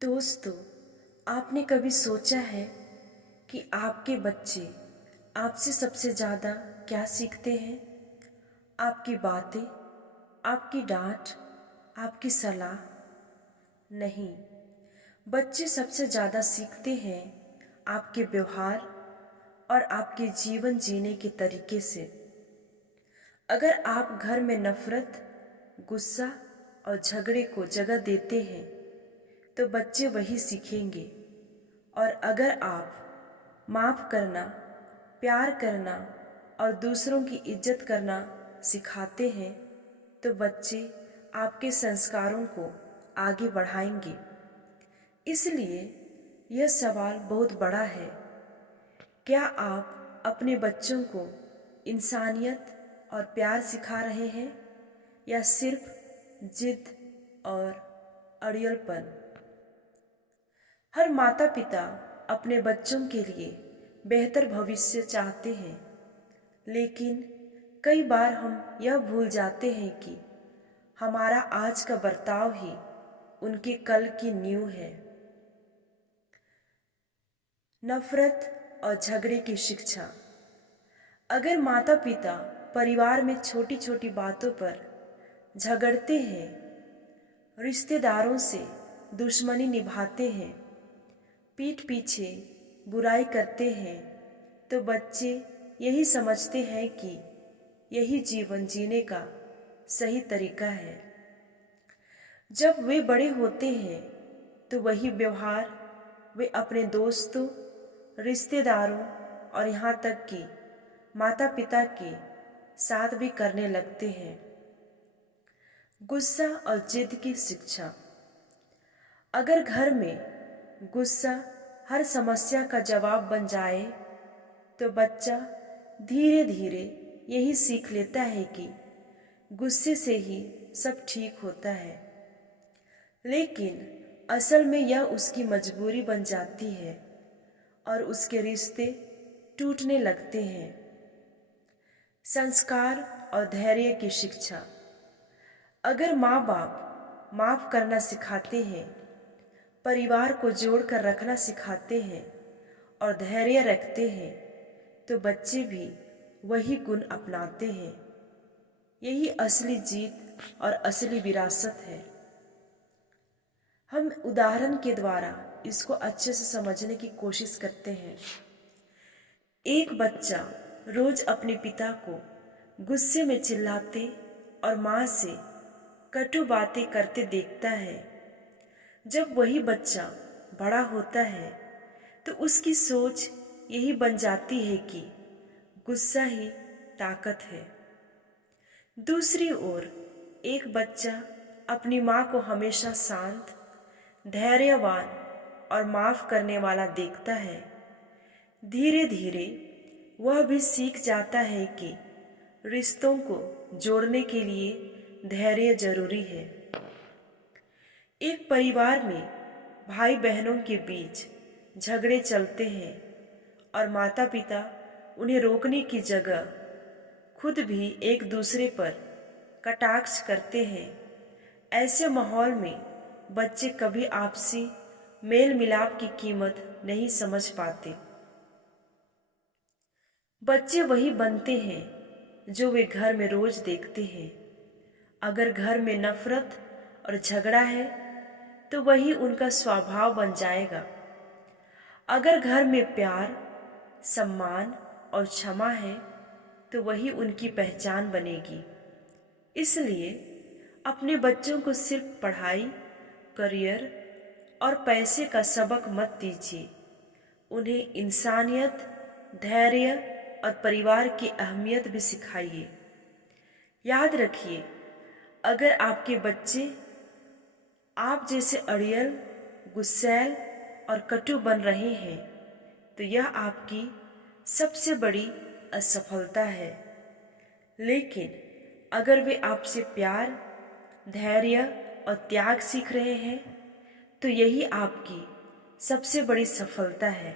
दोस्तों, आपने कभी सोचा है कि आपके बच्चे आपसे सबसे ज़्यादा क्या सीखते हैं? आपकी बातें, आपकी डांट, आपकी सलाह? नहीं, बच्चे सबसे ज़्यादा सीखते हैं आपके व्यवहार और आपके जीवन जीने के तरीके से। अगर आप घर में नफरत, गुस्सा और झगड़े को जगह देते हैं तो बच्चे वही सीखेंगे। और अगर आप माफ़ करना, प्यार करना और दूसरों की इज्जत करना सिखाते हैं तो बच्चे आपके संस्कारों को आगे बढ़ाएंगे। इसलिए यह सवाल बहुत बड़ा है, क्या आप अपने बच्चों को इंसानियत और प्यार सिखा रहे हैं या सिर्फ जिद और अड़ियलपन? हर माता पिता अपने बच्चों के लिए बेहतर भविष्य चाहते हैं, लेकिन कई बार हम यह भूल जाते हैं कि हमारा आज का बर्ताव ही उनके कल की नींव है। नफरत और झगड़े की शिक्षा। अगर माता पिता परिवार में छोटी छोटी बातों पर झगड़ते हैं, रिश्तेदारों से दुश्मनी निभाते हैं, पीठ पीछे बुराई करते हैं, तो बच्चे यही समझते हैं कि यही जीवन जीने का सही तरीका है। जब वे बड़े होते हैं तो वही व्यवहार वे अपने दोस्तों, रिश्तेदारों और यहाँ तक कि माता पिता के साथ भी करने लगते हैं। गुस्सा और जिद की शिक्षा। अगर घर में गुस्सा हर समस्या का जवाब बन जाए तो बच्चा धीरे धीरे यही सीख लेता है कि गुस्से से ही सब ठीक होता है। लेकिन असल में यह उसकी मजबूरी बन जाती है और उसके रिश्ते टूटने लगते हैं। संस्कार और धैर्य की शिक्षा। अगर माँ बाप माफ़ करना सिखाते हैं, परिवार को जोड़कर रखना सिखाते हैं और धैर्य रखते हैं तो बच्चे भी वही गुण अपनाते हैं। यही असली जीत और असली विरासत है। हम उदाहरण के द्वारा इसको अच्छे से समझने की कोशिश करते हैं। एक बच्चा रोज अपने पिता को गुस्से में चिल्लाते और माँ से कटु बातें करते देखता है। जब वही बच्चा बड़ा होता है तो उसकी सोच यही बन जाती है कि गुस्सा ही ताकत है। दूसरी ओर एक बच्चा अपनी माँ को हमेशा शांत, धैर्यवान और माफ़ करने वाला देखता है। धीरे धीरे वह भी सीख जाता है कि रिश्तों को जोड़ने के लिए धैर्य जरूरी है। एक परिवार में भाई बहनों के बीच झगड़े चलते हैं और माता पिता उन्हें रोकने की जगह खुद भी एक दूसरे पर कटाक्ष करते हैं। ऐसे माहौल में बच्चे कभी आपसी मेल मिलाप की कीमत नहीं समझ पाते। बच्चे वही बनते हैं जो वे घर में रोज देखते हैं। अगर घर में नफरत और झगड़ा है तो वही उनका स्वभाव बन जाएगा। अगर घर में प्यार, सम्मान और क्षमा है तो वही उनकी पहचान बनेगी। इसलिए अपने बच्चों को सिर्फ पढ़ाई, करियर और पैसे का सबक मत दीजिए। उन्हें इंसानियत, धैर्य और परिवार की अहमियत भी सिखाइए। याद रखिए, अगर आपके बच्चे आप जैसे अड़ियल, गुस्सैल और कटु बन रहे हैं तो यह आपकी सबसे बड़ी असफलता है। लेकिन अगर वे आपसे प्यार, धैर्य और त्याग सीख रहे हैं तो यही आपकी सबसे बड़ी सफलता है।